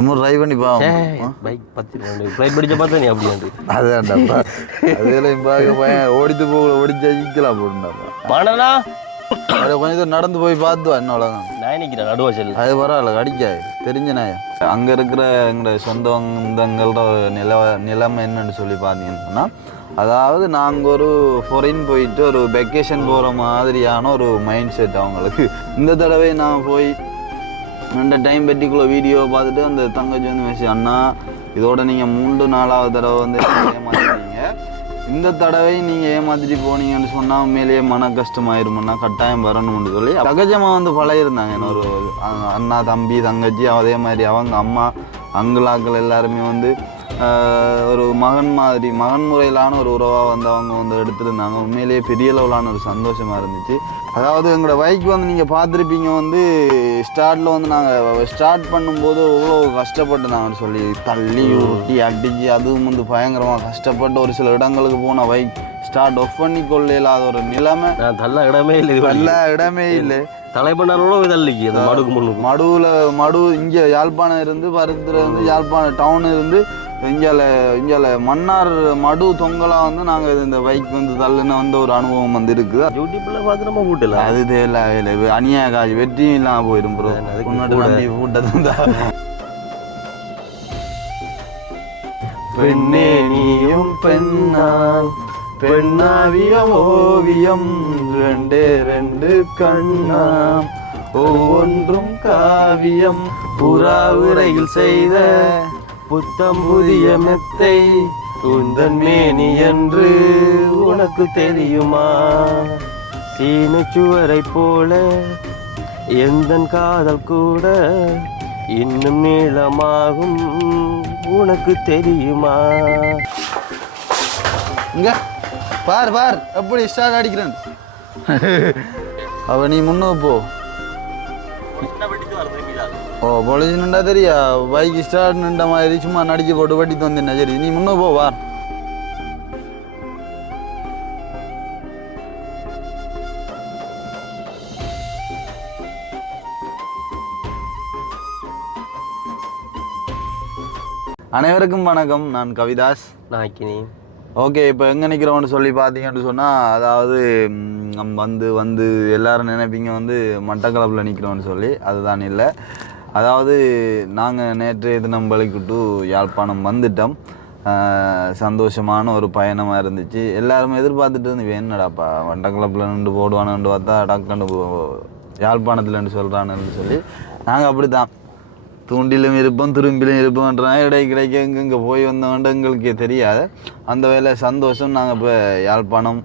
நம்ம ட்ரைவ் பண்ணி bike 10 flight படிச்ச பார்த்தா நீ அப்படியாண்டு அதுதான்டாப்பா அதெல்லாம் பார்க்க பையன் ஓடித்து ஓடிச்சு ஜிக்கலாம் போட்டுண்டாப்பா மாடனா அதை கொஞ்சம் தூரம் நடந்து போய் பார்த்து என்னோடதான் நான் நிற்கிறேன் நடுவா செல்லு அது பரவாயில்ல அடிக்காது தெரிஞ்ச நாயம் அங்கே இருக்கிற எங்களோட சொந்த வந்தங்களோட நிலைமை என்னன்னு சொல்லி பார்த்தீங்கன்னா அதாவது நாங்கள் ஒரு ஃபாரின் போயிட்டு ஒரு வெக்கேஷன் போகிற மாதிரியான ஒரு மைண்ட் செட் அவங்களுக்கு. இந்த தடவை நான் போய் 2 டைம் பெட்டிக்குள்ள வீடியோ பார்த்துட்டு அந்த தங்கச்சி வந்து மெசேஜ் அண்ணா இதோட நீங்கள் 3-4வது தடவை வந்து ஏமாத்திட்டீங்க, இந்த தடவை நீங்கள் ஏமாத்திட்டு போனீங்கன்னு சொன்னால் உண்மையிலேயே மன கஷ்டமாயிருமுன்னா கட்டாயம் வரணும்னு சொல்லி சகஜமாக வந்து பழகிருந்தாங்க. இன்னொரு அண்ணா தம்பி தங்கச்சி அதே மாதிரி அவங்க அம்மா அங்கிளாக்கள் எல்லாருமே வந்து ஒரு மகன் மாதிரி மகன் முறையிலான ஒரு உறவாக வந்து அவங்க வந்து எடுத்துருந்தாங்க. உண்மையிலேயே பெரிய லெவலான ஒரு சந்தோஷமாக இருந்துச்சு. அதாவது எங்களோட பைக் வந்து நீங்கள் பார்த்துருப்பீங்க வந்து ஸ்டார்ட்டில் வந்து நாங்கள் ஸ்டார்ட் பண்ணும்போது எவ்வளோ கஷ்டப்பட்டு நாங்கள் சொல்லி தள்ளி ஊட்டி அடிச்சு அதுவும் வந்து பயங்கரமாக கஷ்டப்பட்டு ஒரு சில இடங்களுக்கு போன பைக் ஸ்டார்ட் ஆஃப் பண்ணி கொள்ள இல்லாத ஒரு நிலைமை. நல்ல இடமே இல்லை, நல்ல இடமே இல்லை. தலைப்பண்ணாலும் தள்ளிக்கு அந்த மடுக்கு முன்னுக்கு மடு இங்கே யாழ்ப்பாணம் இருந்து பருத்துல இருந்து யாழ்ப்பாணம் டவுன் இருந்து இங்கே மன்னார் மடு தொங்கலாம் வந்து நாங்கள் இந்த பைக் வந்து தள்ளுன வந்து ஒரு அனுபவம் வந்து இருக்குது. யூடியூப்ல பார்த்து நம்ம கூட்டல அது தேவையில்லை அநியாய காட்சி வெற்றியும் இல்லாமல் போயிடும் ப்ரோ. வண்டி கூட்டது பெண்ணே நீயும் பெண்ணான் பெண்ணாவியம் ஓவியம் 2 கண்ணாம் ஒவ்வொன்றும் காவியம் புறா உரையில் செய்த புத்தம் புதிய மெத்தை உந்தன் மேனி என்று உனக்கு தெரியுமா, சீனச்சுவரை போல எந்தன் காதல் கூட இன்னும் நீளமாகும் உனக்கு தெரியுமா. இங்க பார் எப்படி ஸ்டார்ட் அடிக்கிறேன். அவ நீ முன்னுக்கு போ. ஓ பொலிச்சு நின்றா தெரியா பைக் ஸ்டார்ட் நின்ற மாதிரி சும்மா நடிச்சு போட்டு வட்டிட்டு வந்தேன்னா சரி நீ முன்னுக்கு போ வார். அனைவருக்கும் வணக்கம். நான் கவிதாஸ். நான் அக்கினி. ஓகே, இப்போ எங்கே நிற்கிறோம்னு சொல்லி பார்த்தீங்கன்னு சொன்னால் அதாவது நம்ம வந்து எல்லோரும் நினைப்பீங்க வந்து மட்டக்களப்பில் நிற்கிறோன்னு சொல்லி. அதுதான் இல்லை. அதாவது நாங்கள் நேற்று தினம்பளிக்கு டு யாழ்ப்பாணம் வந்துட்டோம். சந்தோஷமான ஒரு பயணமாக இருந்துச்சு. எல்லாருமே எதிர்பார்த்துட்டு இருந்து என்னடாப்பா மட்டக்களப்பில் நின்று போடுவானுன்னு பார்த்தா டக்குன்னு யாழ்ப்பாணத்தில் சொல்கிறான்னு சொல்லி நாங்கள் அப்படி தான் தூண்டிலும் இருப்போம் திரும்பிலும் இருப்போம்ன்றாங்க. கிடைக்க எங்கெங்கே போய் வந்தோன்ட்டு எங்களுக்கே தெரியாது. அந்த வேலை சந்தோஷம். நாங்கள் இப்போ யாழ்ப்பாணம்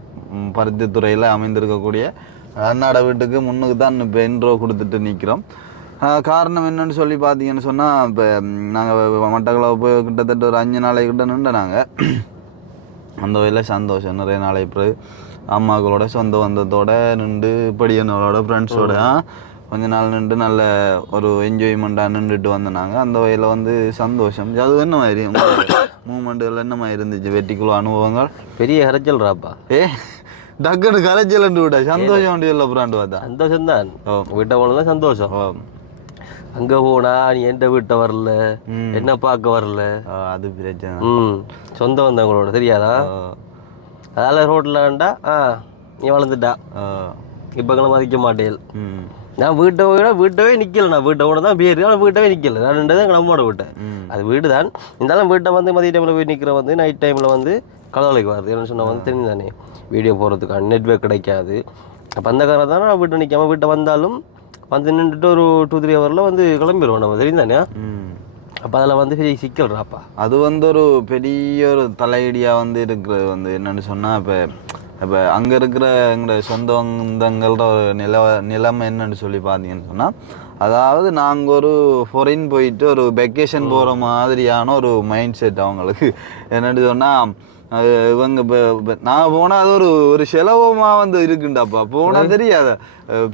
பருத்தித்துறையில் அமைந்திருக்கக்கூடிய அண்ணாட வீட்டுக்கு முன்னுக்கு தான் இப்போ இன்ட்ரோ கொடுத்துட்டு நிற்கிறோம். காரணம் என்னன்னு சொல்லி பார்த்தீங்கன்னு சொன்னால் இப்போ நாங்கள் மட்டக்களப்பு போய் கிட்டத்தட்ட ஒரு 5 நாளைக்கிட்ட நின்று நாங்கள் அந்த வகையில் சந்தோஷம். நிறைய நாளை பிறகு அம்மாக்களோட சொந்த பந்தத்தோட நின்று இப்படி என்னோட ஃப்ரெண்ட்ஸோட கொஞ்ச நாள் நின்று நல்ல ஒரு என்ஜாய்மெண்ட்டாக நின்றுட்டு வந்தனாங்க. அந்த வகையில் வந்து சந்தோஷம். அது என்ன மாதிரி மூமெண்ட்டுகள் என்ன மாதிரி இருந்துச்சு? வெற்றிக்குழு அனுபவங்கள் பெரிய கரைச்சல்றாப்பா. டக்குன்னு கரைச்சல்ண்டு விட்டா சந்தோஷம் வண்டி இல்லை புறாண்டு பார்த்தா சந்தோஷம் தான். வீட்டை போனதான் சந்தோஷம். அங்கே போனா நீ எந்த வீட்டை வரல, என்ன பார்க்க வரல, அது பிரச்சனை. சொந்த வந்தவங்களோட தெரியாதா? அதால ரோட்டில் வேண்டா நீ வளர்ந்துட்டா இப்போ மதிக்க மாட்டேன். நான் வீட்டவே நிற்கல. நான் வீட்டோட தான் பேர், ஆனால் வீட்டவே நிற்கல. நான் ரெண்டு தான் நம்மோட வீட்டை. அது வீடு தான். இருந்தாலும் வீட்டை வந்து மதிய டைமில் போய் நிற்கிற வந்து நைட் டைமில் வந்து கலவலைக்கு வருது. என்ன சொன்னால் வந்து தெரிஞ்சு தானே வீடியோ போகிறதுக்கான நெட்ஒர்க் கிடைக்காது. அப்போ அந்த காரணம் தானே நான் வீட்டை நிற்காமல் வீட்டை வந்தாலும் வந்து நின்றுட்டு ஒரு 2-3 ஹவரில் வந்து கிளம்பிடுவோம் நம்ம. தெரியும் தானே. அப்போ அதில் வந்து பெரிய சிக்கல்றாப்பா. அது வந்து ஒரு பெரிய ஒரு தலையடியாக வந்து இருக்கிறது வந்து என்னென்னு சொன்னால் இப்போ அங்கே இருக்கிற எங்களோட சொந்த வந்தங்களோட நிலைமை என்னன்னு சொல்லி பார்த்தீங்கன்னு சொன்னால் அதாவது நாங்கள் ஒரு ஃபாரின் போயிட்டு ஒரு வெக்கேஷன் போகிற மாதிரியான ஒரு மைண்ட் செட் அவங்களுக்கு. என்னென்னு சொன்னால் இவங்க இப்போ நான் போனால் அது ஒரு செலவமாக வந்து இருக்குண்டாப்பா. போனால் தெரியாத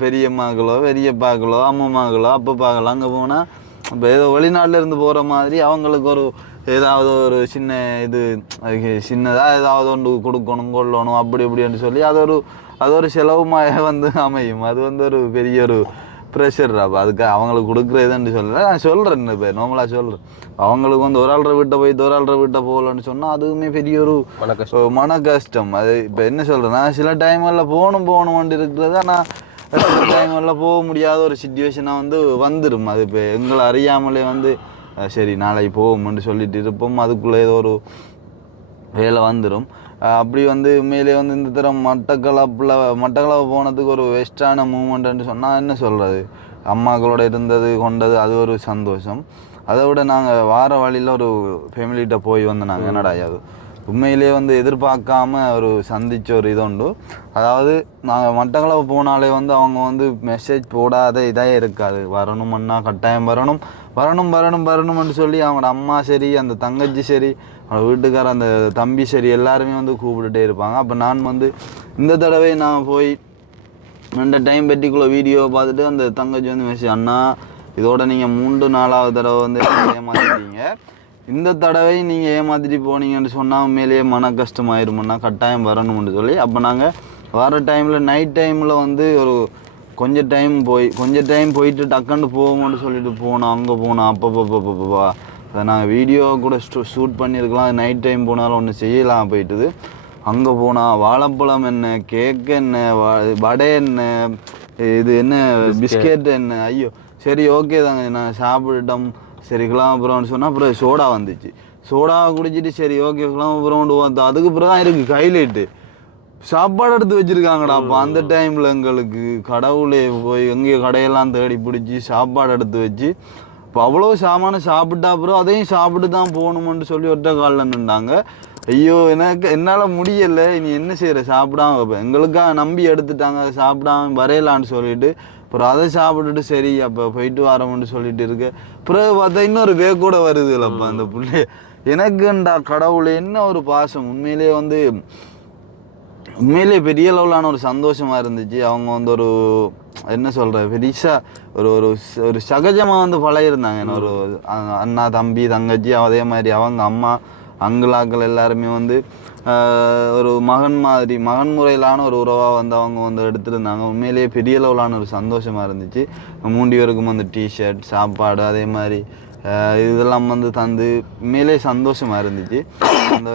பெரியம்மாக்களோ பெரியப்பாக்களோ அம்மம்மாக்களோ அப்பப்பாக்களோ அங்கே போனால் இப்போ ஏதோ வெளிநாட்டில் இருந்து போகிற மாதிரி அவங்களுக்கு ஒரு ஏதாவது ஒரு சின்ன இது சின்னதாக ஏதாவது ஒன்று கொடுக்கணும் கொள்ளணும் அப்படி இப்படின்னு சொல்லி அது ஒரு செலவுமாக வந்து அமையும். அது வந்து ஒரு பெரிய ஒரு ப்ரெஷர் அப்போ அதுக்கு அவங்களுக்கு கொடுக்குறதுன்னு சொல்லலை. நான் சொல்கிறேன் இப்போ நார்மலாக சொல்கிறேன். அவங்களுக்கு வந்து ஒரு ஆள்ற வீட்டை போய் ஒரு ஆள்ற வீட்டை போகலன்னு சொன்னால் அதுவுமே பெரிய ஒரு மன கஷ்டம். அது இப்போ என்ன சொல்கிறேன்னா சில டைமில் போகணும்னு இருக்கிறது. ஆனால் சில டைமில் போக முடியாத ஒரு சுச்சுவேஷனாக வந்து வந்துடும். அது இப்போ எங்களை அறியாமலே வந்து சரி நாளைக்கு போவோம்னு சொல்லிட்டு இருப்போம். அதுக்குள்ளே ஏதோ ஒரு வேலை வந்துடும். அப்படி வந்து உண்மையிலே வந்து இந்த தரம் மட்டக்களப்பு போனதுக்கு ஒரு வெஸ்டான மூமெண்ட்டுன்னு சொன்னால் என்ன சொல்கிறது, அம்மாக்களோட இருந்தது கொண்டது அது ஒரு சந்தோஷம். அதை விட நாங்கள் வார வழியில் ஒரு ஃபேமிலிகிட்ட போய் வந்து நாங்கள் என்னடா அது உண்மையிலே வந்து எதிர்பார்க்காம ஒரு சந்தித்த ஒரு இது உண்டு. அதாவது நாங்கள் மட்டக்களப்பு போனாலே வந்து அவங்க வந்து மெசேஜ் போடாத இதாக இருக்காது. வரணுமன்னா கட்டாயம் வரணும்னு சொல்லி அவங்களோட அம்மா சரி, அந்த தங்கச்சி சரி, அவங்களோட வீட்டுக்கார அந்த தம்பி சரி எல்லாருமே வந்து கூப்பிட்டுட்டே இருப்பாங்க. அப்போ நான் வந்து இந்த தடவை நான் போய் 2 டைம் பெட்டிக்குள்ளே வீடியோ பார்த்துட்டு அந்த தங்கச்சி வந்து மெசேஜ், அண்ணா இதோட நீங்கள் 3-4வது தடவை வந்து ஏமாற்றிட்டீங்க, இந்த தடவை நீங்கள் ஏமாற்றிட்டு போனீங்கன்னு சொன்னால் உண்மையிலேயே மன கஷ்டமாயிருமுன்னா கட்டாயம் வரணும்னு சொல்லி அப்போ நாங்கள் வர டைமில் நைட் டைமில் வந்து ஒரு கொஞ்சம் டைம் போயிட்டு டக்குன்னு போவோம்னு சொல்லிட்டு போனோம். அங்கே போனோம் அப்பப்பா அதை நாங்கள் வீடியோ கூட ஷூட் பண்ணியிருக்கலாம். அது நைட் டைம் போனாலும் ஒன்று செய்யலாம். போயிட்டுது அங்கே போனால் வாழைப்பழம் என்ன, கேக்கு என்ன, வடை என்ன, இது என்ன பிஸ்கெட் என்ன, ஐயோ சரி ஓகே தாங்க நான் சாப்பிட்டுட்டோம் சரி கிளம்புறோம்னு சொன்னால் அப்புறம் சோடா வந்துச்சு. சோடாவை குடிச்சிட்டு சரி ஓகே கிளம்புறோம்னு பார்த்தோம். அதுக்கு அப்புறம் தான் இருக்குது ஹைலைட்டு, சாப்பாடு எடுத்து வச்சுருக்காங்கடா. அப்போ அந்த டைமில் எங்களுக்கு கடவுளே போய் எங்கேயோ கடையெல்லாம் தேடி பிடிச்சி சாப்பாடு எடுத்து வச்சு இப்போ அவ்வளோ சாமான சாப்பிட்டா அப்புறம் அதையும் சாப்பிட்டு தான் போகணுமென்று சொல்லி ஒற்ற காலில் நின்றாங்க. ஐயோ என்னால் முடியலை, இனி என்ன செய்கிற சாப்பிடாம எங்களுக்காக நம்பி எடுத்துட்டாங்க சாப்பிடாம வரையலான்னு சொல்லிட்டு அப்புறம் அதை சாப்பிட்டுட்டு சரி அப்போ போயிட்டு வரோம்னு சொல்லிட்டு இருக்கு. அப்புறம் பார்த்தா இன்னொரு கூட வருது இல்லைப்பா அந்த பிள்ளை. எனக்குண்டா கடவுளை என்ன ஒரு பாசம். உண்மையிலே பெரிய லெவலான ஒரு சந்தோஷமாக இருந்துச்சு. அவங்க வந்து ஒரு என்ன சொல்கிற பெருசாக ஒரு சகஜமாக வந்து பழகிருந்தாங்க. என்ன ஒரு அண்ணா தம்பி தங்கச்சி அதே மாதிரி அவங்க அம்மா அங்கிளாக்கள் எல்லாருமே வந்து ஒரு மகன் முறையிலான ஒரு உறவாக வந்து அவங்க வந்து எடுத்துருந்தாங்க. உண்மையிலேயே பெரிய லெவலான ஒரு சந்தோஷமாக இருந்துச்சு. 3 பேருக்கும் வந்து டிஷர்ட் சாப்பாடு அதே மாதிரி இதெல்லாம் வந்து தந்து உண்மையிலே சந்தோஷமாக இருந்துச்சு. அந்த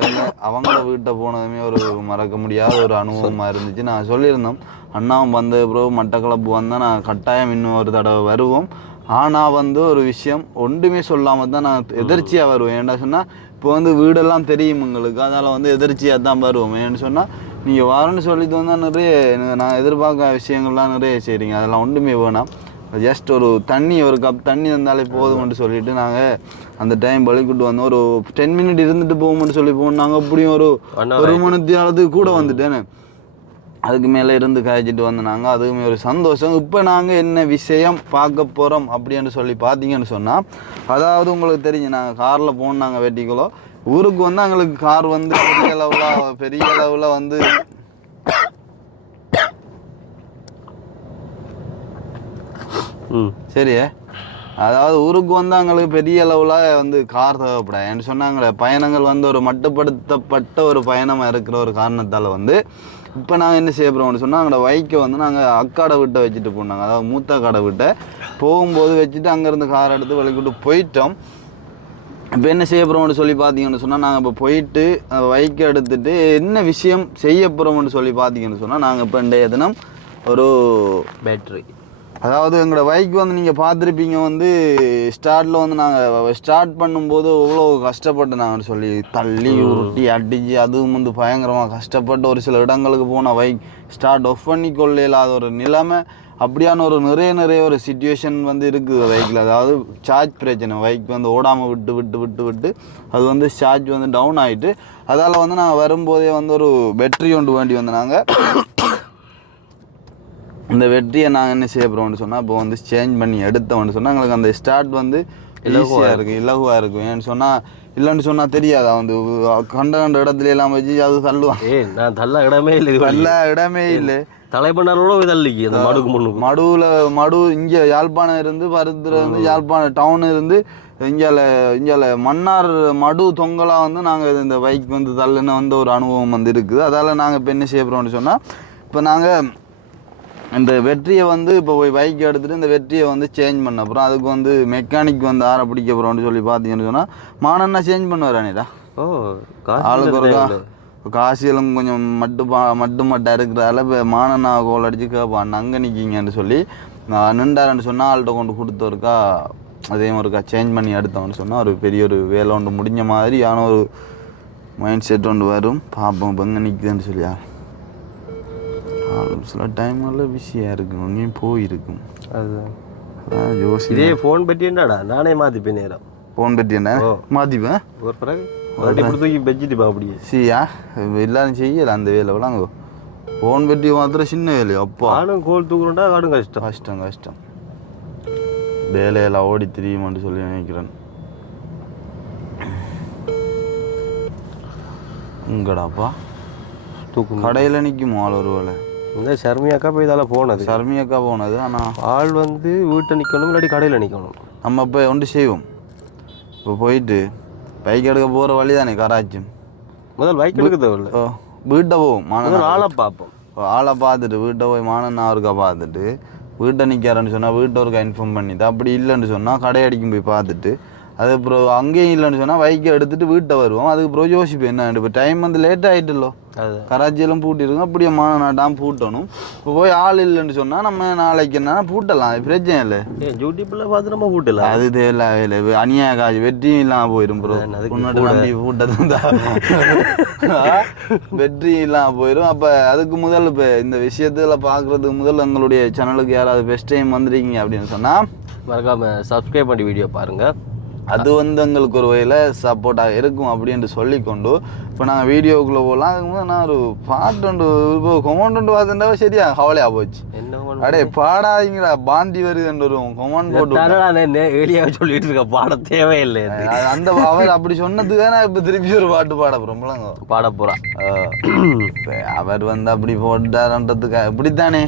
அவங்கள வீட்டை போனதுமே ஒரு மறக்க முடியாத ஒரு அனுபவமாக இருந்துச்சு. நான் சொல்லியிருந்தோம் அண்ணாவும் வந்த பிறகு மட்டக்களப்பு வந்தால் நான் கட்டாயம் இன்னும் ஒரு தடவை வருவோம். ஆனால் வந்து ஒரு விஷயம் ஒன்றுமே சொல்லாமல் தான் நான் எதிர்ச்சியாக வருவேன். ஏன்னா சொன்னால் இப்போ வந்து வீடெல்லாம் தெரியும் உங்களுக்கு, அதனால் வந்து எதிர்ச்சியாக தான் வருவோம். ஏன்னு சொன்னால் நீங்கள் வரேன்னு சொல்லிட்டு வந்தால் நிறைய நான் எதிர்பார்க்க விஷயங்கள்லாம் நிறைய செய்கிறீங்க, அதெல்லாம் ஒன்றுமே வேணாம். ஜஸ்ட் ஒரு கப் தண்ணி தந்தாலே போதும்னு சொல்லிட்டு நாங்கள் அந்த டைம் பலிக்கிட்டு வந்தோம். ஒரு 10 மினிட் இருந்துட்டு போகும்னு சொல்லி போனாங்க. அப்படியும் ஒரு மணித்தியாலது கூட வந்துட்டேன்னு அதுக்கு மேலே இருந்து காய்ச்சிட்டு வந்தாங்க. அதுவுமே ஒரு சந்தோஷம். இப்போ நாங்கள் என்ன விஷயம் பார்க்க போகிறோம் அப்படின்னு சொல்லி பார்த்தீங்கன்னு சொன்னால், அதாவது உங்களுக்கு தெரியும் நாங்கள் காரில் போனாங்க வெட்டிக்குள்ளோ ஊருக்கு வந்து எங்களுக்கு கார் வந்து பெரிய அளவில் வந்து சரியே, அதாவது ஊருக்கு வந்து எங்களுக்கு பெரிய அளவில் வந்து கார் தேவைப்படாது. ஏன்னு சொன்னாங்களே பயணங்கள் வந்து ஒரு மட்டுப்படுத்தப்பட்ட ஒரு பயணமாக இருக்கிற ஒரு காரணத்தால் வந்து இப்போ நாங்கள் என்ன செய்ய போகிறோம்னு சொன்னால் எங்களோட பைக்கை வந்து நாங்கள் அக்காடை விட்ட வச்சுட்டு போனாங்க. அதாவது மூத்த கடை விட்ட போகும்போது வச்சுட்டு அங்கேருந்து கார் எடுத்து வலிக்கிட்டு போயிட்டோம். இப்போ என்ன செய்ய போகிறோம்னு சொல்லி பார்த்தீங்கன்னு சொன்னால் நாங்கள் இப்போ போயிட்டு பைக்கை எடுத்துகிட்டு என்ன விஷயம் செய்ய போகிறோம்னு சொல்லி பார்த்தீங்கன்னு சொன்னால் நாங்கள் இப்போ இன்றைய தினம் ஒரு பேட்ரி, அதாவது எங்களோட பைக் வந்து நீங்கள் பார்த்துருப்பீங்க வந்து ஸ்டார்ட்டில் வந்து நாங்கள் ஸ்டார்ட் பண்ணும்போது எவ்வளோ கஷ்டப்பட்டு நாங்கள் சொல்லி தள்ளி உருட்டி அடிச்சு அதுவும் வந்து பயங்கரமாக கஷ்டப்பட்டு ஒரு சில இடங்களுக்கு போனால் பைக் ஸ்டார்ட் ஆஃப் பண்ணி கொள்ள இல்லாத ஒரு நிலைமை. அப்படியான ஒரு நிறைய ஒரு சிச்சுவேஷன் வந்து இருக்குது பைக்கில். அதாவது சார்ஜ் பிரச்சனை, பைக் வந்து ஓடாமல் விட்டு அது வந்து சார்ஜ் வந்து டவுன் ஆகிட்டு அதால் வந்து நாங்கள் வரும்போதே வந்து ஒரு பேட்டரி ஒன்று வேண்டி வந்து நாங்கள் இந்த வெற்றியை நாங்கள் என்ன செய்ய போகிறோம்னு சொன்னால் இப்போ வந்து சேஞ்ச் பண்ணி எடுத்தோம்னு சொன்னால் எங்களுக்கு அந்த ஸ்டார்ட் வந்து இலகுவாக இருக்கும். ஏன்னு சொன்னால் இல்லைன்னு சொன்னால் தெரியாதா வந்து கண்ட இடத்துல எல்லாம் வச்சு அது தள்ளுவான். நான் தள்ள இடமே இல்லை தலைப்பண்ணாரோட தள்ளிக்கு அந்த மடு இங்கே யாழ்ப்பாணம் இருந்து பருத்துல இருந்து யாழ்ப்பாணம் டவுன் இருந்து இங்கே மன்னார் மடு தொங்கலாக வந்து நாங்கள் இந்த பைக் வந்து தள்ளுன்னு வந்து ஒரு அனுபவம் வந்து இருக்குது. அதால் நாங்கள் இப்போ என்ன செய்ய போகிறோம்னு சொன்னால் இப்போ நாங்கள் இந்த வெற்றியை வந்து இப்போ போய் பைக் எடுத்துகிட்டு இந்த வெற்றியை வந்து சேஞ்ச் பண்ண அப்புறம் அதுக்கு வந்து மெக்கானிக் வந்து ஆரை பிடிக்க போகிறோம்னு சொல்லி பார்த்தீங்கன்னு சொன்னால் மானன்னா சேஞ்ச் பண்ணுவாரானேடா. ஓ ஆளுக்கு ஒரு காசியெல்லாம் கொஞ்சம் மட்டாக இருக்கிறதால இப்போ மானன்னா கோல் அடித்து கேட்பான் அங்கே நிற்கிங்கன்னு சொல்லி நின்றாருன்னு சொன்னால் ஆள்கிட்ட கொண்டு கொடுத்தவருக்கா அதே மாதிரிக்கா சேஞ்ச் பண்ணி எடுத்தோம்னு சொன்னால் ஒரு பெரிய ஒரு வேலை ஒன்று முடிஞ்ச மாதிரியான ஒரு மைண்ட் செட் ஒன்று வரும். பார்ப்போம் இப்போ எங்கே நிற்குதுன்னு சொல்லியா. சில டைம்ல பிஸியாக இருக்கும் அங்கேயும் போயிருக்கும். அதுதான் யோசி. இதே ஃபோன் பற்றி என்னடா நானே மாற்றிப்பேன் நேரம். ஃபோன் பற்றி என்ன மாற்றிப்பேன் ஒரு பிறகு தூக்கி பெஞ்சிட்டுப்பா அப்படியே. சரியா எல்லாரும் செய்யலை அந்த வேலைலாம். ஃபோன் பற்றி மாத்திரம் சின்ன வேலையோ அப்பா. ஆனும் கோல் தூக்கணும்டா ஆடும் கஷ்டம் கஷ்டம் கஷ்டம். வேலையெல்லாம் ஓடி திரியுமான்னு சொல்லி நினைக்கிறேன். உங்கடாப்பா தூக்கும் கடையில் நிற்குமோ ஆள் ஒரு வேலை. இந்த ஷர்மியாக்கா போய் இதால் போனது. ஷர்மியாக்கா போனது. ஆனால் ஆள் வந்து வீட்டை நிற்கணும் இல்லாட்டி கடையில் நிற்கணும். நம்ம இப்போ ஒன்று செய்வோம். இப்போ போயிட்டு பைக் எடுக்க போகிற வழி தானே கராச்சி. முதல் பைக் எடுக்க தேவையில்லை. வீட்டை போவோம் மானன் ஆளை பார்ப்போம். ஆளை பார்த்துட்டு வீட்டை போய் மானன்னா அவருக்கா பார்த்துட்டு வீட்டை நிற்கிறான்னு சொன்னால் வீட்டை ஒருக்கா இன்ஃபார்ம் பண்ணிட்டு அப்படி இல்லைன்னு சொன்னால் கடையடிக்கும் போய் பார்த்துட்டு அது அப்புறம் அங்கேயும் இல்லைன்னு சொன்னால் பைக்கை எடுத்துகிட்டு வீட்டை வருவோம். அதுக்கு அப்புறம் யோசிப்பேன் என்ன இப்போ டைம் வந்து லேட் ஆகிட்டுல்லோ. கராச்சியெல்லாம் பூட்டிருக்கோம் அப்படியே மானநாட்டாம் பூட்டணும். இப்போ போய் ஆள் இல்லைன்னு சொன்னால் நம்ம நாளைக்கு என்ன பூட்டலாம் பிரச்சனை இல்லை. யூடியூப்பில் பார்த்து நம்ம பூட்டலாம். அது தேவையில்லை அநியாய காசு வெற்றியும் இல்லாமல் போயிடும் ப்ரோ. முன்னாடி வண்டி பூட்டது வெற்றியும் இல்லாமல் போயிடும். அப்போ அதுக்கு முதல் இப்போ இந்த விஷயத்தில் பார்க்குறதுக்கு முதல் எங்களுடைய சேனலுக்கு யாராவது பெஸ்ட் டைம் வந்துருக்கீங்க அப்படின்னு சொன்னால் மறக்காமல் சப்ஸ்கிரைப் பண்ணி வீடியோ பாருங்கள். அது வந்து எங்களுக்கு ஒரு வகையில் சப்போர்ட்டாக இருக்கும் அப்படின்ட்டு சொல்லிக்கொண்டு இப்போ நாங்கள் வீடியோக்குள்ளே போகலாம். அதுக்கு நான் ஒரு பாட்டு ஒன்று இப்போ கொமெண்ட் ஒன்று பார்த்துட்டா சரியா கவலையாக போச்சு. அடே பாடாதீங்களா பாந்தி வருதுன்ற ஒரு கொமெண்ட் போட்டு ஏரியாவை சொல்லிட்டு இருக்க பாட தேவையில்லை. அந்த அவர் அப்படி சொன்னதுக்காக நான் இப்போ திருப்பி ஒரு பாட்டு பாட போகிறோம்லங்க பாட போகிறான். அவர் வந்து அப்படி போட்டாரன்றதுக்காக இப்படித்தானே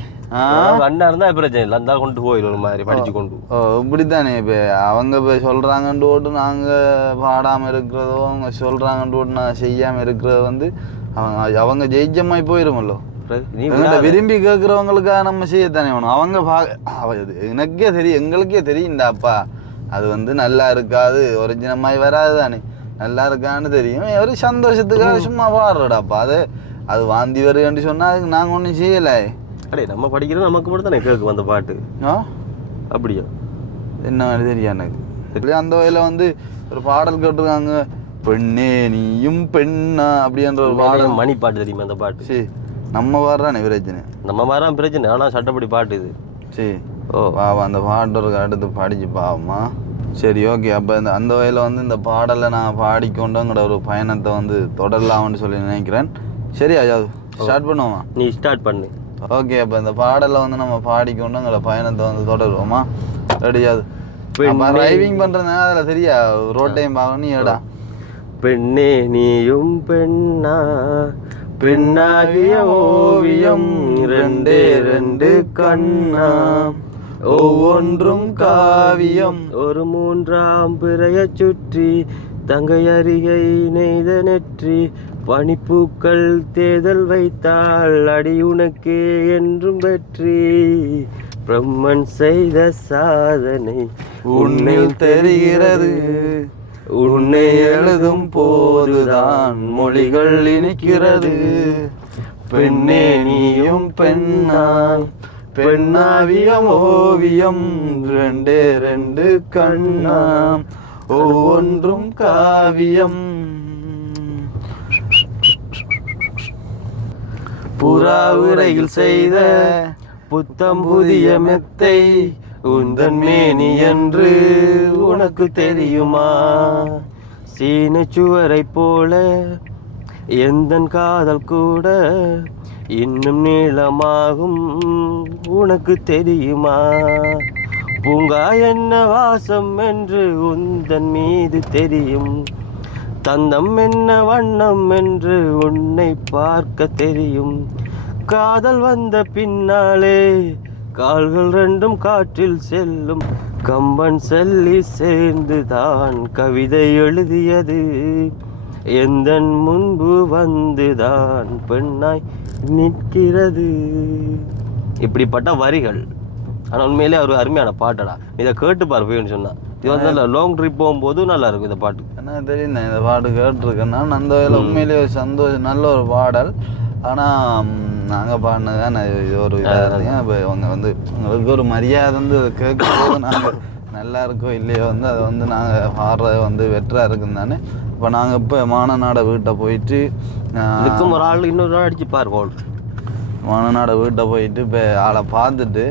அண்ணா இருந்தால் பிரச்சனை இல்லை. அந்த கொண்டு போயிடும் ஒரு மாதிரி படிச்சு கொண்டு. இப்படித்தானே இப்போ அவங்க இப்போ சொல்கிறாங்கன்ட்டு ஓட்டு நாங்கள் பாடாமல் இருக்கிறதோ அவங்க சொல்கிறாங்கன்ட்டு ஓட்டு நான் செய்யாமல் இருக்கிறது வந்து அவங்க ஜெயிச்சமாய் போயிடுமல்லோ. விரும்பி கேட்குறவங்களுக்காக நம்ம செய்யத்தானே வேணும். அவங்க எனக்கே தெரியும் எங்களுக்கே தெரியும் இந்த அப்பா அது வந்து நல்லா இருக்காது ஒரிஜினமாய் வராது தானே நல்லா இருக்கான்னு தெரியும். ஒரு சந்தோஷத்துக்காக சும்மா பாடுறடாப்பா அது வாந்தி வருதுன்னு சொன்னால் அதுக்கு நாங்கள் ஒன்றும் செய்யலை. அடே நம்ம படிக்கிறது நமக்கு மட்டும் தானே கேட்கும் அந்த பாட்டு. அப்படியா என்ன தெரியா எனக்கு. அந்த வகையில் வந்து ஒரு பாடல் கேட்டிருக்காங்க பெண்ணே நீயும் பெண்ணா அப்படின்ற ஒரு பாடல். மணி பாட்டு தெரியுமா அந்த பாட்டு? சரி நம்ம வர்றானே பிரச்சனை. நம்ம வரான் பிரச்சனை. ஆனால் சட்டப்படி பாட்டு இது. சரி பாவா அந்த பாட்டு அடுத்து படிச்சு பாவமா. சரி ஓகே. அப்போ அந்த வகையில் வந்து இந்த பாடலை நான் பாடிக்கொண்டுங்கிற ஒரு பயணத்தை வந்து தொடரலாம்னு சொல்லி நினைக்கிறேன். சரி அதாவது ஸ்டார்ட் பண்ணுவோமா? நீ ஸ்டார்ட் பண்ணு. ஓகே. அப்போ இந்த பாடலை வந்து நம்ம பாடிக்கொண்டுங்கிற பயணத்தை வந்து தொடருவோமா? ரெடியாது டிரைவிங் பண்ணுறதுனால அதில் சரியா ரோட் டைம் ஆகும். நீ ஏடா பெண்ணே நீயும் பெண்ணா பெண்ணாகிய ஓவியம் ரெண்டே ரெண்டு கண்ணா ஒவ்வொன்றும் காவியம் ஒரு மூன்றாம் பிறைய சுற்றி தங்கை அருகை நெய்த நெற்றி பனிப்பூக்கள் தேதல் வைத்தாள் அடி உனக்கே என்றும் வெற்றி பிரம்மன் செய்த சாதனை உன்னில் தெரிகிறது உன்னை எழுதும் போதுதான் மொழிகள் இனிக்கிறது பெண்ணே நீயும் பெண்ணா பெண்ணாவியம் ஓவியம் ரெண்டே ரெண்டு கண்ணா ஒவ்வொன்றும் காவியம் புறா உரையில் செய்த புத்தம் புதிய மெத்தை உந்தன் மேனி என்று உனக்கு தெரியுமா சீன சுவரை போல எந்தன் காதல் கூட இன்னும் நீளமாகும் உனக்கு தெரியுமா பூங்கா என்ன வாசம் என்று உந்தன் மீது தெரியும் தந்தம் என்ன வண்ணம் என்று உன்னை பார்க்க தெரியும் காதல் வந்த பின்னாலே கால்கள் ரெண்டும் காற்றில் செல்லும் கம்பன் சொல்லி சேர்ந்துதான் கவிதை எழுதியது எந்தன் முன்பு வந்துதான் பெண்ணாய் நிற்கிறது இப்படிப்பட்ட வரிகள். ஆனால் உண்மையிலே ஒரு அருமையான பாட்டடா. இதை கேட்டு பார்ப்பேன்னு சொன்னான். இது வந்து நல்லா லாங் ட்ரிப் போகும்போது நல்லா இருக்கும் இந்த பாட்டு. என்ன தெரியும் இந்த பாட்டு கேட்டிருக்கேன்னா அந்த வேலை உண்மையிலேயே ஒரு சந்தோஷம், நல்ல ஒரு பாடல். ஆனால் நாங்கள் பாடினது இது ஒரு இதாக இருந்தீங்க. இப்போ அவங்க வந்து உங்களுக்கு ஒரு மரியாதை வந்து கேட்கும்போது நாங்கள் நல்லா இருக்கோ இல்லையோ வந்து அதை வந்து நாங்கள் பாடுறது வந்து வெற்றாக இருக்குன்னு தானே. இப்போ நாங்கள் இப்போ மானநாட வீட்டை போயிட்டு இதுக்கும் ஒரு ஆள் இன்னொரு நாள் அடிச்சு பார்ப்போம். மானநாட வீட்டை போயிட்டு இப்போ ஆளை பார்த்துட்டு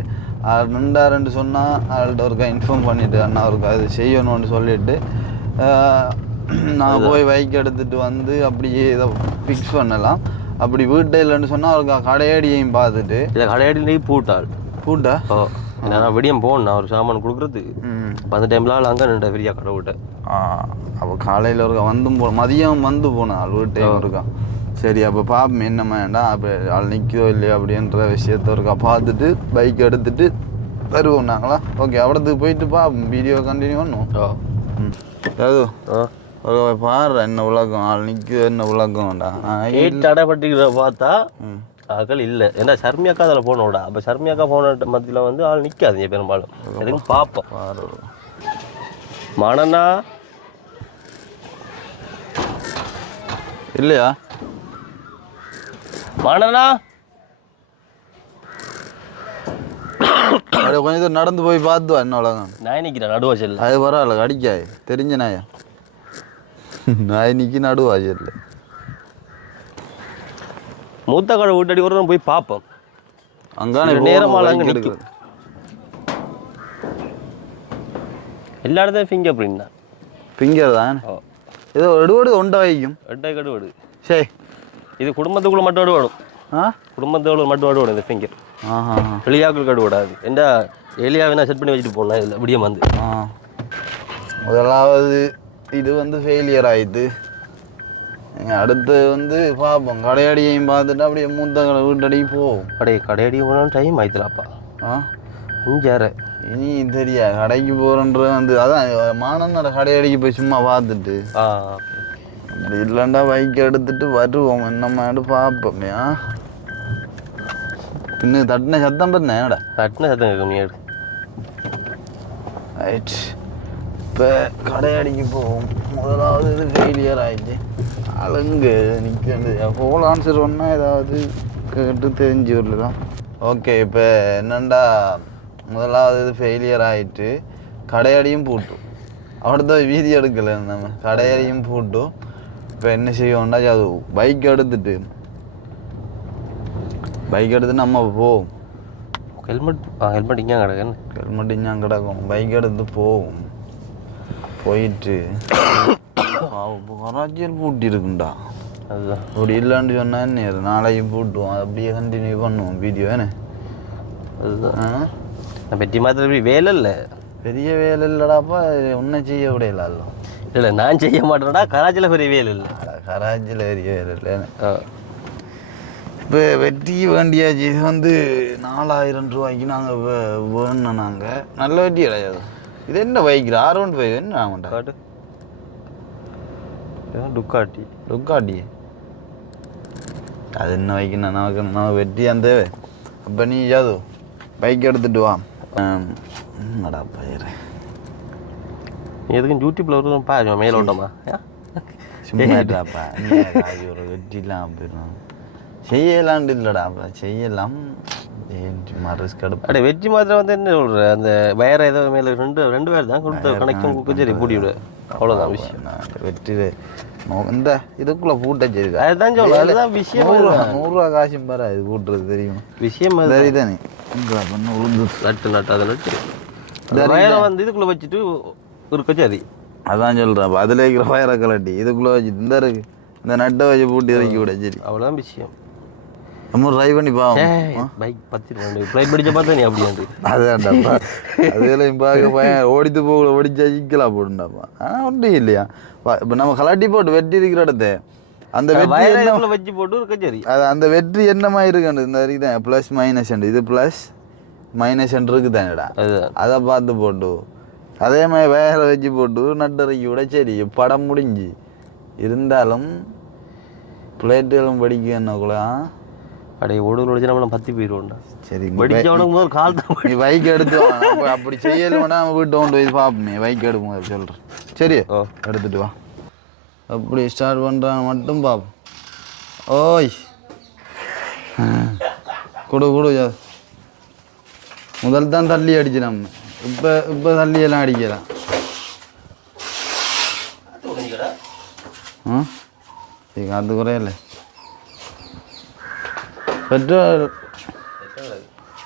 ஆள் நின்றாருன்னு சொன்னால் ஆள்கிட்ட ஒருக்கா இன்ஃபார்ம் பண்ணிவிட்டு அண்ணா ஒருக்கா இது செய்யணும்னு சொல்லிவிட்டு நாங்கள் போய் பைக் எடுத்துகிட்டு வந்து அப்படியே இதை ஃபிக்ஸ் பண்ணலாம். அப்படி வீட்டை இல்லைன்னு சொன்னால் அவருக்கு கடையடியையும் பார்த்துட்டு இல்லை கடையடியிலேயும் பூட்டாள் பூட்டா. ஓ நான் விடியம் போகணும் ஒரு சாமான் கொடுக்குறதுக்கு. அந்த டைமில் ஆள் அங்கே நின்ற பெரிய கடை விட்டேன். அப்போ காலையில் இருக்கா வந்தும் மதியம் வந்து போனேன் ஆள் வீட்டையும் இருக்கான். சரி அப்போ பாப்போம் என்ன வேண்டாம் அப்போ ஆள் நிற்கோ இல்லையா அப்படின்ற விஷயத்த இருக்கா பார்த்துட்டு பைக் எடுத்துகிட்டு வருவோம் நாங்களா. ஓகே அவ்வளோத்துக்கு போயிட்டு பார்ப்போம், வீடியோ கண்டினியூ பண்ணுவோம். அது ஒரு பாரு என்ன உலகம், ஆள் நிற்க என்ன உலகம் வேண்டாம். தடைப்பட்டுக்கிற பார்த்தா ஆக்கள் இல்லை. ஏன்னா சர்மியாக்கா அதில் போனோடா. அப்போ சர்மியாக்கா போன மத்தியில் வந்து ஆள் நிற்காதுங்க பெரும்பாலும். எதுவும் பார்ப்போம். மனனா இல்லையா மனனா அப்படியே கொஞ்சம் தூரம் நடந்து போய் பார்த்துவா என்ன உலகம். நாய் நிற்கிறேன் நடுவா செல்ல. அது பரவாயில்ல அடிக்காது தெரிஞ்ச நாயா. நாய் நிற்கி நடுவா செல்ல. மூத்த கடை வீட்டடி ஒரு போய் பார்ப்போம். அங்கான நேரமாக அங்கே நிற்கும். எல்லா இடத்தையும் ஃபிங்கர் பிரிண்ட் தான். ஃபிங்கர் தான் ஏதோ எடுவடு ஒண்டை வைக்கும். எட்டை கடுவடு சரி இது குடும்பத்துக்குள்ளே மட்டும் எடுவடும். குடும்பத்தோடு மட்டும் எடுவடும் இந்த ஃபிங்கர். வெளியாக்கள் கடுவிடாது. எந்த எலியாவினா செட் பண்ணி வச்சுட்டு போடலாம். இதில் விடியம் வந்து முதலாவது இது வந்து ஃபெயிலியர் ஆயிடுது. அடுத்து வந்து பார்ப்போம் கடையடியையும் பார்த்துட்டு அப்படியே மூத்த கடை வீட்டடிக்கு போவோம். கடையடி போனால் டைம் ஆயிடுச்சுலாப்பா. 5:30 இனி தெரியா கடைக்கு போகிறன்ற வந்து அதான் மானந்தோட கடையடிக்கு போய் சும்மா பார்த்துட்டு அப்படி இல்லைண்டா பைக் எடுத்துட்டு வருவோம். என்னமாடு பார்ப்போமே. பின்ன தட்டின சத்தம் பண்ண என்னடா தட்டின சத்தம் கம்மியாடு. ரைட் இப்போ கடையடிக்கு போவோம். முதலாவது இது ஃபெயிலியர் ஆயிடுச்சு. அலங்கு நிற்கிறது ஹோல் ஆன்சர் ஒன்றா ஏதாவது கேட்டு தெரிஞ்சு வரலாம். ஓகே இப்போ என்னண்டா முதலாவது இது ஃபெயிலியர் ஆகிட்டு கடையடியும் பூட்டும். அடுத்த வீதி எடுக்கலை நம்ம கடையடியும் பூட்டும். இப்போ என்ன செய்வோம்டா அது பைக் எடுத்துட்டு நம்ம போவோம். ஹெல்மெட் இங்கே கிடக்கு. ஹெல்மெட் இங்கே கிடக்கும். பைக் எடுத்து போவோம். போயிட்டு கராச்சியில் பூட்டி இருக்குண்டா. அதுதான் அப்படி இல்லைன்னு சொன்னா என்ன நாளைக்கு பூட்டுவோம். அப்படியே கண்டினியூ பண்ணுவோம் வீடியோ. என்ன அதுதான் பெட்டி மாத்திரம் வேலை இல்லை. பெரிய வேலை இல்லைடாப்பா. ஒன்றும் செய்ய விடையில இல்லை நான் செய்ய மாட்டேன்டா. கராச்சியில் பெரிய வேலை இல்லை. கராச்சியில் பெரிய வேலை இல்லை. இப்போ வெட்டி வேண்டியாச்சு. இது வந்து 4000 ரூபாய்க்கு நாங்கள் வேணும். நாங்கள் நல்ல வெட்டி கிடையாது. இது என்ன பைக் R15 என்ன ஆமாண்டா காட்டு டுக்காட்டி அது என்ன வைக்கணும் நமக்கு வெட்டி அந்த. அப்போ நீ யாது பைக் எடுத்துட்டு வா. என்னடா பயிர் எதுக்கும் யூடியூப்ல வருதும் பாருங்க மேல உண்டமா சும்மாட்டாப்பா. ஒரு வெட்டிலாம் போயிடும் செய்யலான்னு இல்லைடாப்பா. செய்யலாம் ரிஸ்க் எடுப்பா. அடே வெஜ்ஜி மாத்திரம் வந்து என்ன சொல்கிற அந்த வேற ஏதோ மேலே ரெண்டு பேர் தான் கொடுத்த கனெக்ஷன் சரி பூட்டி விடு. அவ்வளோதான் விஷயம். வெற்றி இந்த இதுக்குள்ளே பூட்ட சரி அதுதான் சொல்ல. அதுதான் விஷயம். 100 ரூபா காசும் பாரு இது பூட்டுறது தெரியும். விஷயம் சரிதானே. உளுந்து நட்டு அதை நட்டு வயரை வந்து இதுக்குள்ளே வச்சுட்டு ஒரு கச்சாதி. அதான் சொல்கிறேன். அதில் இருக்கிற வயரை கலட்டி இதுக்குள்ளே வச்சுட்டு இந்த இருக்கு இந்த நட்டை வச்சு பூட்டி இறக்கி விட சரி. அவ்வளோதான் விஷயம். நம்ம ட்ரை பண்ணி பாவம். பைக் 10 ஃப்ளைட் படித்த பார்த்தா நீ அப்படியாண்டு அதான்டாப்பா. அதெல்லாம் பார்க்க பையன் ஓடித்து போகல ஓடிச்சா சிக்கலாம் போட்டுண்டாப்பா. ஆனால் ஒன்றும் இல்லையா. இப்போ நம்ம கலாட்டி போட்டு வெட்டி இருக்கிற இடத்த அந்த வெற்றி வச்சு போட்டு ஒரு கச்சேரி அது அந்த வெற்றி என்னமா இருக்குன்னு இந்த இருக்குதான் ப்ளஸ் மைனஸ் இது ப்ளஸ் மைனஸ் இருக்குதானடா. அதை பார்த்து போட்டு அதே மாதிரி வேற வச்சு போட்டு நட்டரைக்கு விட சரி படம் முடிஞ்சு இருந்தாலும் பிளேட்டுகளும் படிக்கணுக்குள்ள அடைய ஓடு நடிச்சு நம்ம பத்தி போயிடுவோம்டா. சரி படிச்சவனுக்கு முதல் கால் தான் நீ பைக் எடுத்து வா. அப்படி செய்யலைன்னா நம்ம வீட்டு கொண்டு போய் பார்ப்போமே. பைக் எடுப்போம் சொல்கிறேன். சரி எடுத்துட்டு வா. அப்படி ஸ்டார்ட் பண்ணுறான் மட்டும் பார்ப்போம். ஓய் கொடு முதல் தான் தள்ளி அடிச்சு நம்ம. இப்போ தள்ளியெல்லாம் அடிக்கலாம். சரி அது குறையல பெட்ரோல்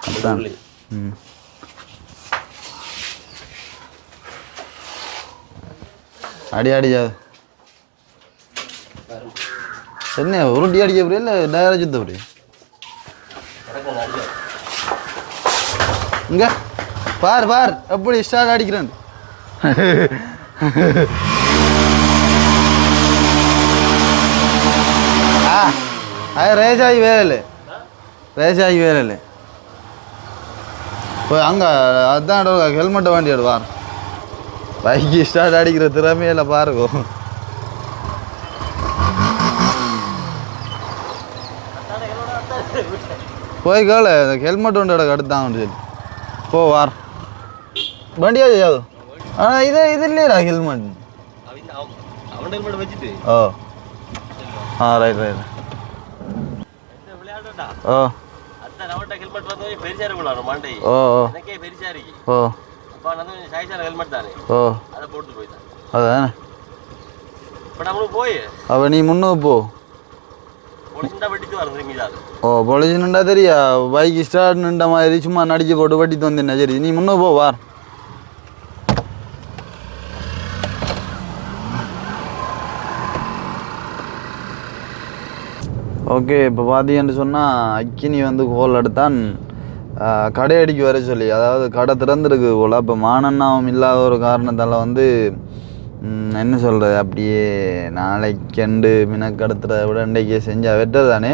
அதுதான். அடியாது என்ன உருட்டி அடிக்க போறியா இல்லை டயரை சுத்த போறியா? இங்க பார் எப்படி ஸ்டார்ட் அடிக்கிறேன். ரேஷாகி வேலை இல்லை போய் அங்கே அதுதான் ஹெல்மெட்டை வண்டி எடுவார். பைக்கு ஸ்டார்ட் அடிக்கிற திறமையில பாருங்க. போய் கேள ஹெல்மெட் ஒன்று அடுத்தாங்கன்னு சொல்லி போ வார் வண்டியா செய்யாது. ஆனால் இது இல்லையா ஹெல்மெட்? ஓ ரைட் ஓ ஓ ஓ அதானே. அப்போ நீ முன்னுக்கு போ. ஓ பொலிச்சுண்டா தெரியா பைக் ஸ்டார்ட் நின்ற மாதிரி சும்மா நடிச்சு போட்டு வட்டிட்டு வந்தேன்னா சரி நீ முன்னுக்கு போ வார். ஓகே இப்போ பார்த்தீங்கன்னு சொன்னால் அக்கினி வந்து கோல் எடுத்தான் கடை அடிக்க வர சொல்லி. அதாவது கடை திறந்துருக்கு போல். இப்போ மானண்ணாவும் இல்லாத ஒரு காரணத்தால் வந்து என்ன சொல்கிறது அப்படியே நாளைக்கண்டு மினக்கடத்துற விட இன்றைக்கே செஞ்சால் வெட்டது தானே.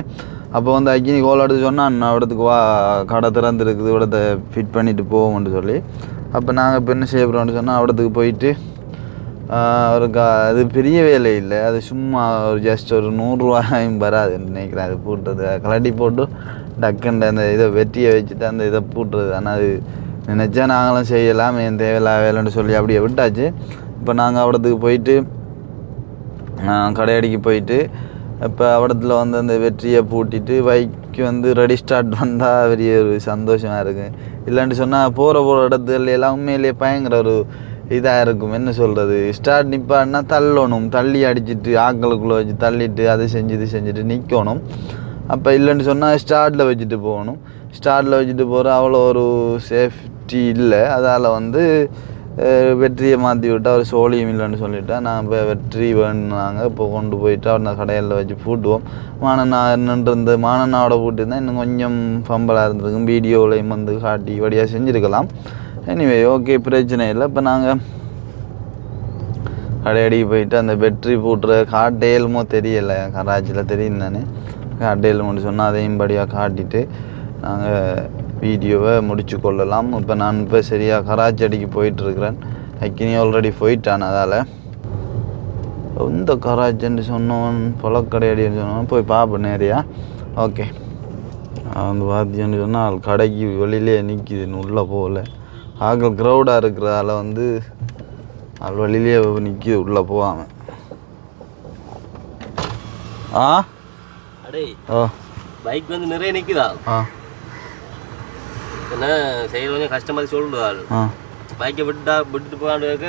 அப்போ வந்து அக்கினி கோல் எடுத்து சொன்னால் இடத்துக்கு வா கடை திறந்துருக்குது இடத்த ஃபிட் பண்ணிவிட்டு போவோம்னு சொல்லி. அப்போ நாங்கள் இப்போ என்ன செய்ய போகிறோம்னு சொன்னால் இடத்துக்கு போயிட்டு ஒரு அது பெரிய வேலை இல்லை. அது சும்மா ஒரு ஜஸ்ட் ஒரு 100 ரூபாயும் வராதுன்னு நினைக்கிறேன். அது பூட்டுறது கலட்டி போட்டு டக்குண்டு அந்த இதை வெட்டியை வச்சுட்டு அந்த இதை பூட்டுறது. ஆனால் அது நினச்சா நாங்களும் செய்யலாம் என் தேவையில்ல வேலைன்னு சொல்லி அப்படியே விட்டாச்சு. இப்போ நாங்கள் அவடத்துக்கு போயிட்டு கடையடிக்கு போயிட்டு இப்போ அவடத்தில் வந்து அந்த வெற்றியை பூட்டிட்டு பைக்கு வந்து ரெடி ஸ்டார்ட் வந்தால் பெரிய ஒரு சந்தோஷமாக இருக்குது. இல்லைன்னு சொன்னால் போகிற இடத்துல எல்லாம் உண்மையிலேயே பயங்கர ஒரு இதாக இருக்கும். என்ன சொல்கிறது ஸ்டார்ட் நிற்பான்னா தள்ளணும். தள்ளி அடிச்சுட்டு ஆக்களுக்குள்ளே வச்சு தள்ளிட்டு அதை செஞ்சுட்டு நிற்கணும். அப்போ இல்லைன்னு சொன்னால் ஸ்டார்ட்டில் வச்சுட்டு போகணும். ஸ்டார்ட்டில் வச்சுட்டு போகிற அவ்வளோ ஒரு சேஃப்டி இல்லை. அதால் வந்து வெற்றியை மாற்றி விட்டால் ஒரு சோழியும் இல்லைன்னு சொல்லிவிட்டா நான் இப்போ வெற்றி வேணுனாங்க. இப்போ கொண்டு போயிட்டு அந்த கடையில் வச்சு பூட்டுவோம். மானண்ணா நின்றுருந்து மானண்ணாவோட பூட்டிருந்தால் இன்னும் கொஞ்சம் பம்பலாக இருந்திருக்கும். வீடியோவிலையும் வந்து காட்டி வழியாக செஞ்சுருக்கலாம். எனிவே ஓகே பிரச்சனை இல்லை. இப்போ நாங்கள் கடையடிக்கு போயிட்டு அந்த பெட்ரி பூட்டுற காட்டேலுமோ தெரியலை கராச்சியில் தெரியும் தானே. காட்டேலுமோன்னு சொன்னால் அதையும் படியாக காட்டிட்டு நாங்கள் வீடியோவை முடிச்சு கொள்ளலாம். இப்போ நான் இப்போ சரியாக கராச்சி அடிக்கு போயிட்டுருக்கிறேன். அக்கினி ஆல்ரெடி போயிட்டான். அதால் இந்த கராச்சின்னு சொன்னவன் பழக்கடை அடின்னு சொன்னவன் போய் பார்ப்பேன் நேரையா. ஓகே வந்து பார்த்தீங்கன்னு சொன்னால் கடைக்கு வெளியிலே நிற்கிதுன்னு உள்ளே போகல. ஆக்கள் க்ரௌடாக இருக்கிறதால வந்து அது வழியிலே நிற்கிது உள்ளே போகாமல். ஓ பைக் வந்து நிறைய நிற்குதா? என்ன செய்ய கொஞ்சம் கஷ்டமாக சொல்லுவாள். பைக்கை விட்டுட்டு போகாண்டுக்க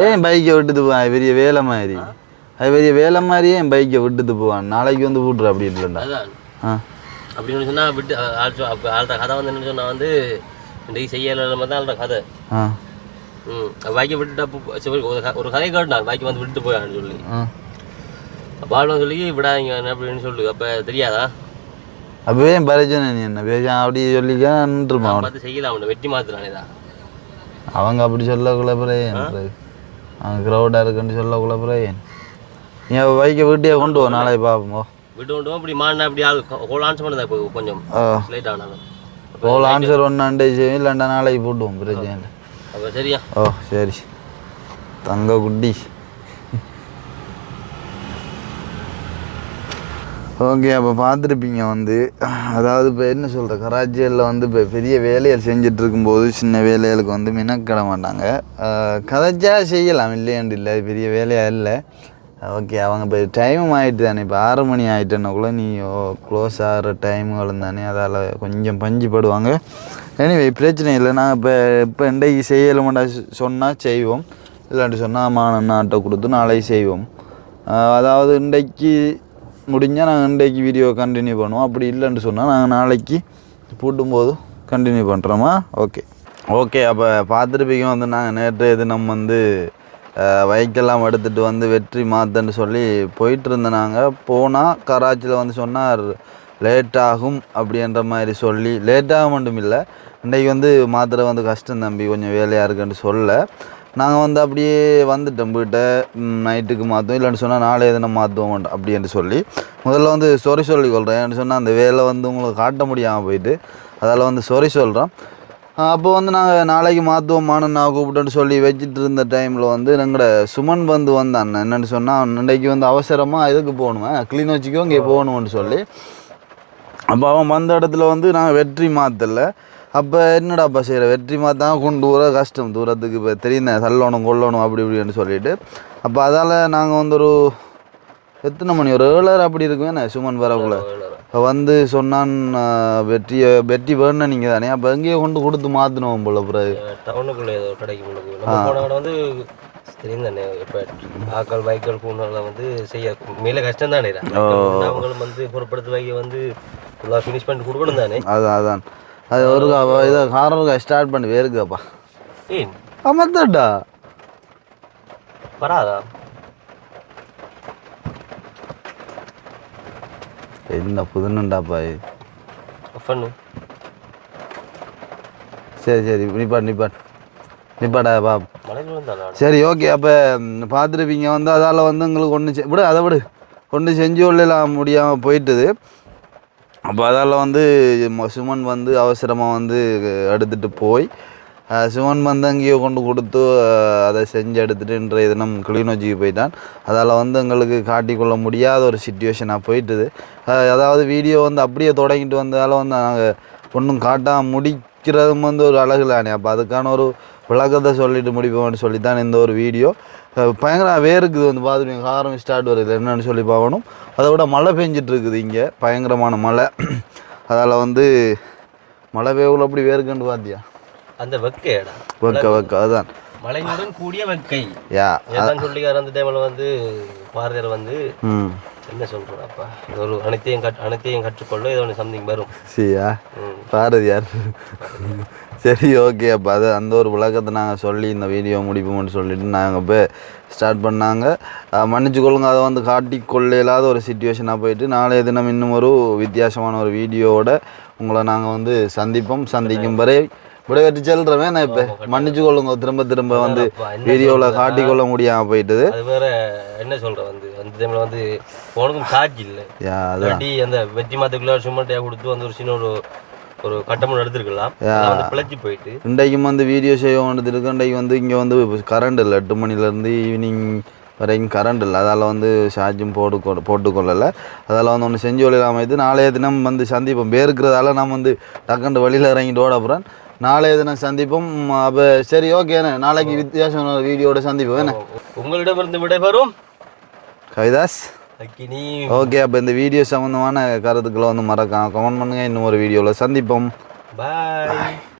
ஏன் பைக்கை விட்டுட்டு போவான் பெரிய வேலை மாதிரி. அது பெரிய வேலை மாதிரியே என் பைக்கை விட்டுட்டு போவான். நாளைக்கு வந்து விட்ரு அப்படி இல்லைண்டா. அதான் அப்படின்னு சொன்னால் விட்டு ஆள்ற கதை வந்து என்ன சொன்னால் வந்து இன்றைக்கு செய்யலை மாதிரி தான் ஆள்ற கதை. பைக்கை விட்டுட்டா ஒரு கதையை கேட்டான் பைக்கை வந்து விட்டுட்டு போயான்னு சொல்லி. பால் சொல்லி விடாதீங்க அப்படின்னு சொல்லு. அப்போ தெரியாதா? அப்பவே பிரச்சனை நீ என்ன பேச அப்படி சொல்லிக்கா நின்றுமா பார்த்து செய்யலாம். வெட்டி மாத்துறானே தான் அவங்க அப்படி சொல்லக்குள்ள பிறகு அவங்க க்ரௌடாக இருக்குன்னு சொல்லக்குள்ள பிறகு நீ பைக்கை வீட்டையே கொண்டு போ. நாளைக்கு பார்ப்போம். வீட்டு கொண்டு அப்படி மாறினா அப்படி ஆள் ஹோல் ஆன்சர் பண்ணதா இப்போ கொஞ்சம் லேட் ஆனாலும் ஹோல் ஆன்சர் ஒன்றாண்டே செய்யும். இல்லைண்டா நாளைக்கு போட்டுவோம் பிரச்சனை இல்லை. அப்போ சரியா? ஓ சரி தங்க குட்டி. ஓகே, அப்போ பார்த்துருப்பீங்க வந்து, அதாவது இப்போ என்ன சொல்கிற, கராச்சியில் வந்து இப்போ பெரிய வேலைகள் செஞ்சுட்டு இருக்கும்போது சின்ன வேலைகளுக்கு வந்து மினக்கிட மாட்டாங்க. கதைச்சா செய்யலாம், இல்லையாண்டு இல்லை, பெரிய வேலையாக இல்லை. ஓகே, அவங்க இப்போ டைமும் ஆகிட்டு தானே, இப்போ 6 மணி ஆகிட்டேன்னாக்குள்ளே நீ க்ளோஸ் ஆகிற டைமுகளும் தானே, அதால் கொஞ்சம் பஞ்சு படுவாங்க. எனிவே பிரச்சனை இல்லை. நாங்கள் இப்போ இன்றைக்கு செய்யலுமெண்டா சொன்னால் செய்வோம், இல்லாட்டி சொன்னால் நாட்டை கொடுத்து நாளைக்கு செய்வோம். அதாவது இன்றைக்கு முடிஞ்சால் நாங்கள் இன்றைக்கு வீடியோ கண்டினியூ பண்ணுவோம். அப்படி இல்லைன்னு சொன்னால் நாங்கள் நாளைக்கு பூட்டும்போது கண்டினியூ பண்ணுறோமா? ஓகே. அப்போ பார்த்துருப்பீங்க வந்து நாங்கள் நேற்று தினம் வந்து பைக்கெல்லாம் எடுத்துகிட்டு வந்து வெற்றி மாத்தன்னு சொல்லி போயிட்டு இருந்தோம். நாங்கள் போனால் கராச்சியில் வந்து சொன்னார் லேட் ஆகும் அப்படின்ற மாதிரி சொல்லி, லேட்டாக மட்டும் இல்லை, இன்றைக்கி வந்து மாத்திரை வந்து கஷ்டம் தம்பி, கொஞ்சம் வேலையாக இருக்குன்னு சொல்ல நாங்கள் வந்து அப்படியே வந்துட்டோம் வீட்டை. நைட்டுக்கு மாற்றுவோம், இல்லைன்னு சொன்னால் நாளை எதுனா மாற்றுவோம் அப்படின்ட்டு சொல்லி முதல்ல வந்து சொறி சொல்லிக்கொள்கிறேன். ஏன்னு சொன்னால் அந்த வேலை வந்து உங்களுக்கு காட்ட முடியாமல் போயிட்டு, அதால் வந்து சொறி சொல்கிறோம். அப்போ வந்து நாங்கள் நாளைக்கு மாற்றுவோம்மானு நான் கூப்பிட்டுன்னு சொல்லி வச்சுட்டு இருந்த டைமில் வந்து எங்களோட சுமன் வந்து வந்தான். என்னென்னு சொன்னால் இன்றைக்கி வந்து அவசரமாக இதுக்கு போகணுமே, கிளிநொச்சிக்கோ இங்கே போகணும்னு சொல்லி. அப்போ அவன் வந்த இடத்துல வந்து நாங்கள் வெற்றி மாற்றலை. அப்போ என்னடாப்பா செய்கிற, வெற்றி மாற்றாங்க கொண்டு வர கஷ்டம், தூரத்துக்கு இப்போ தெரியுங்க, தள்ளணும் கொள்ளணும் அப்படி இப்படின்னு சொல்லிட்டு. அப்போ அதால் நாங்கள் வந்து ஒரு எத்தனை மணி, ஒரு 7:30 அப்படி இருக்குமே சுமன் வரக்குள்ள வந்து சொன்னான், வெற்றி வேணும்னு நீங்கள் தானே, அப்போ எங்கேயோ கொண்டு கொடுத்து மாற்றினோம் போல. பிறகு டவுனுக்குள்ளே ஏதோ கடைக்கு வந்து தெரியும் தானே, இப்போ ஆக்கள் பைக்கள் கூண்டெல்லாம் வந்து செய்ய மேலே கஷ்டம் தானே, அவங்களும் வந்து பொருட்படுத்த வைக்க வந்து ஃபுல்லாக ஃபினிஷ் பண்ணி கொடுக்கணும் தானே. அதான் அது ஒரு இதை காரணம் ஸ்டார்ட் பண்ணி வேறுக்காப்பா. ஏன் ஆமாத்தாட்டா வராதா? என்ன புதுன்னுண்டாப்பா பண்ணு. சரி நிப்பாடா பா. சரி ஓகே. அப்போ பார்த்துருப்பீங்க வந்து, அதால் வந்து எங்களுக்கு ஒன்று அதை விடு ஒன்று செஞ்சு கொள்ளலாம் முடியாமல் போயிட்டுது. அப்போ அதால் வந்து சுமன் வந்து அவசரமாக வந்து எடுத்துகிட்டு போய் சுமன் வந்து அங்கேயோ கொண்டு கொடுத்து அதை செஞ்சு எடுத்துகிட்டு இன்றைய தினம் கிளிநொச்சிக்கு போயிட்டான். அதால் வந்து எங்களுக்கு காட்டிக்கொள்ள முடியாத ஒரு சிச்சுவேஷனாக போயிட்டுது. அதாவது வீடியோ வந்து அப்படியே தொடங்கிட்டு வந்ததால் வந்து நாங்கள் ஒன்றும் காட்டாமல் முடிக்கிறதும் வந்து ஒரு அழகுலானே. அப்போ அதுக்கான ஒரு விளக்கத்தை சொல்லிட்டு முடிப்போம்னு சொல்லித்தான் இந்த ஒரு வீடியோ. பயங்கர வேறுக்குது வந்து பார்த்துருப்பீங்க, காரம் ஸ்டார்ட் வருது என்னன்னு சொல்லி பார்க்கணும். அதை விட மழை பெஞ்சிட்டு இருக்குது இங்கே, பயங்கரமான மழை. அதால் வந்து மழை வேவுல அப்படி வேறுக்குன்னு பார்த்தியா, அந்த வெக்கையடா வெக்க அதுதான் மழையுடன் கூடிய வெக்கை. யா அதான் சொல்லிக்கார அந்த டைமில் வந்து பாரதியார் வந்து என்ன சொல்கிறாப்பா, ஒரு அனைத்தையும் கற்றுக்கொள்ள ஏதோ ஒன்று சம்திங் வரும். சரியா பாரதியார். சரி ஓகே. அப்போ அது அந்த ஒரு விளக்கத்தை நாங்கள் சொல்லி இந்த வீடியோ முடிப்போம்னு சொல்லிட்டு நாங்கள் போய் ஸ்டார்ட் பண்ணாங்க. மன்னிச்சுக்கொள்ளுங்க, அதை வந்து காட்டிக்கொள்ள இல்லாத ஒரு சிச்சுவேஷனாக போயிட்டு, நாளைய தினம் இன்னும் ஒரு வித்தியாசமான ஒரு வீடியோவோட உங்களை நாங்கள் வந்து சந்திக்கும் வரை விடைபெற்று செல்றமே. நான் இப்போ மன்னிச்சுக்கொள்ளுங்க, திரும்ப வந்து வீடியோவில் காட்டிக்கொள்ள முடியாமல் போயிட்டுது. அது வேற என்ன சொல்கிறேன் வந்து அந்த டைமில் வந்து போனதும் சார்ஜ் இல்லை. அந்த வெற்றி மாத்துக்குள்ள சும்மா கொடுத்து வந்து ஒரு சின்ன ஒரு கட்டமும் எடுத்துருக்கலாம், பிழைச்சி போயிட்டு இன்றைக்கும் வந்து வீடியோ செய்ய வேண்டியது இருக்கு. இன்றைக்கு வந்து இங்கே வந்து கரண்ட் இல்லை, 8 மணிலேருந்து ஈவினிங் வரைக்கும் கரண்ட் இல்லை. அதால் வந்து சார்ஜும் போட்டுக்கொள்ளலை. அதால் வந்து ஒன்று செஞ்சு கொள்ளலாமல் இது. நாளைய தினம் வந்து சந்திப்போம். பேருக்கிறதால நம்ம வந்து டக்குண்டு வழியில் இறங்கிட்டு ஓட போகிறேன். நாளைய தினம் சந்திப்போம். அப்போ சரி ஓகேண்ணே, நாளைக்கு வித்தியாசமான வீடியோட சந்திப்போம். என்ன உங்களிடமிருந்து விடைபெறும் கவிதாஸ். ஓகே. அப்போ இந்த வீடியோ சம்மந்தமான கருத்துக்களை வந்து மறக்காம கமெண்ட் பண்ணுங்கள். இன்னும் ஒரு வீடியோவில் சந்திப்போம். பாய்.